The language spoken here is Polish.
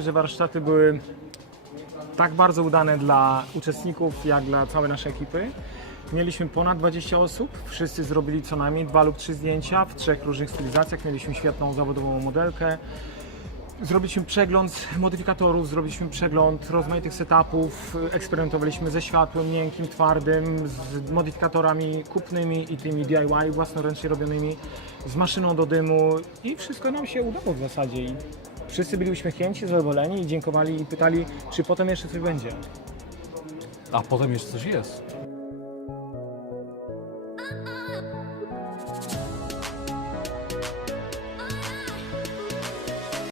że warsztaty były tak bardzo udane dla uczestników, jak dla całej naszej ekipy. Mieliśmy ponad 20 osób, wszyscy zrobili co najmniej dwa lub trzy zdjęcia w trzech różnych stylizacjach. Mieliśmy świetną zawodową modelkę. Zrobiliśmy przegląd modyfikatorów, zrobiliśmy przegląd rozmaitych setupów, eksperymentowaliśmy ze światłem miękkim, twardym, z modyfikatorami kupnymi i tymi DIY własnoręcznie robionymi, z maszyną do dymu i wszystko nam się udało w zasadzie. Wszyscy byli uśmiechnięci, zadowoleni i dziękowali i pytali, czy potem jeszcze coś będzie. A potem jeszcze coś jest.